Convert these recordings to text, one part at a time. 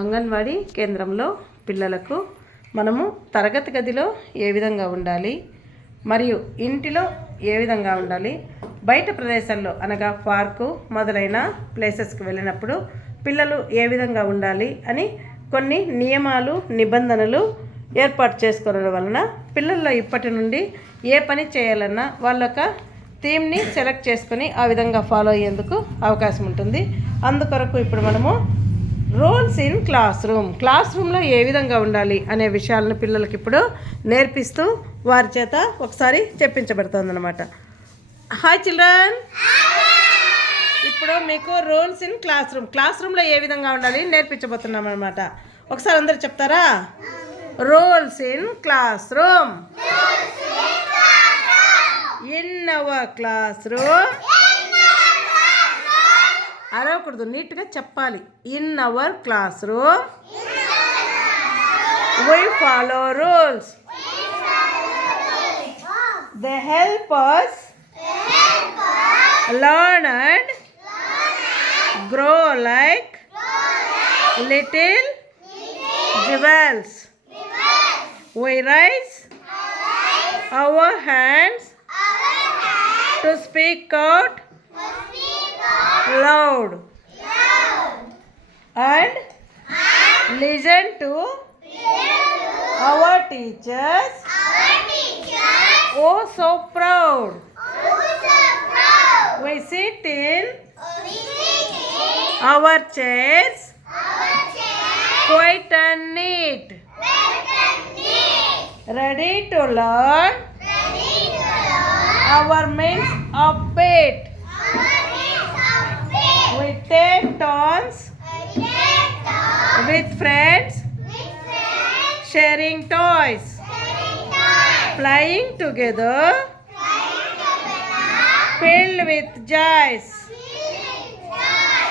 అంగన్వాడీ కేంద్రంలో పిల్లలకు మనము తరగతి గదిలో ఏ విధంగా ఉండాలి, మరియు ఇంటిలో ఏ విధంగా ఉండాలి, బయట ప్రదేశాల్లో అనగా పార్కు మొదలైన ప్లేసెస్కి వెళ్ళినప్పుడు పిల్లలు ఏ విధంగా ఉండాలి అని కొన్ని నియమాలు నిబంధనలు ఏర్పాటు చేసుకోవడం వలన పిల్లల్లో ఇప్పటి నుండి ఏ పని చేయాలన్నా వాళ్ళొక థీమ్ని సెలెక్ట్ చేసుకొని ఆ విధంగా ఫాలో అయ్యేందుకు అవకాశం ఉంటుంది. అందుకొరకు ఇప్పుడు మనము రోల్స్ ఇన్ క్లాస్ రూమ్లో ఏ విధంగా ఉండాలి అనే విషయాలను పిల్లలకి ఇప్పుడు నేర్పిస్తూ వారి చేత ఒకసారి చెప్పించబడుతుంది అన్నమాట. హాయ్ చిల్డ్రన్, ఇప్పుడు మీకు రోల్స్ ఇన్ క్లాస్ రూమ్లో ఏ విధంగా ఉండాలి నేర్పించబోతున్నాం అనమాట. ఒకసారి అందరు చెప్తారా? Rules in classroom. In our classroom. అరవకూడదు, నీట్గా చెప్పాలి. In our classroom we follow rules. They help us learn and grow like little jewels. We raise our hands to speak out loud and listen to our teachers. Oh, so proud. We sit in our chairs quiet and neat, ready to learn our means of bit. We take turns with friends, sharing toys, flying together, filled with joys.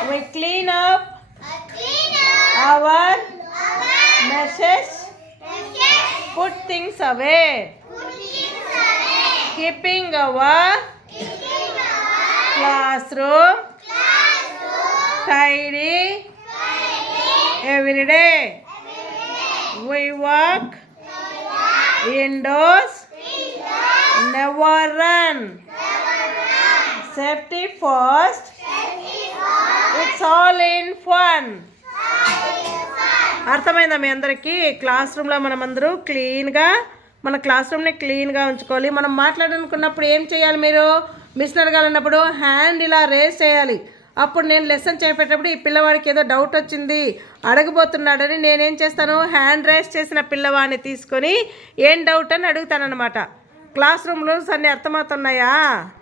We clean up our messes, put things away, keeping our classroom tidy every day. We walk indoors, never run. Safety first, it's all in fun. అర్థమైందా మీ అందరికీ? క్లాస్ రూమ్లో మనమందరూ మన క్లాస్ రూమ్ని క్లీన్గా ఉంచుకోవాలి. మనం మాట్లాడాలనుకున్నప్పుడు ఏం చేయాలి? మీరు మిషన్ అడగాలన్నప్పుడు హ్యాండ్ ఇలా రేస్ చేయాలి. అప్పుడు నేను లెసన్ చేపేటప్పుడు ఈ పిల్లవాడికి ఏదో డౌట్ వచ్చింది, అడగబోతున్నాడని నేనేం చేస్తాను? హ్యాండ్ రేస్ చేసిన పిల్లవాడిని తీసుకొని ఏం డౌట్ అని అడుగుతానన్నమాట. క్లాస్ రూమ్ రూల్స్ అన్నీ అర్థమవుతున్నాయా?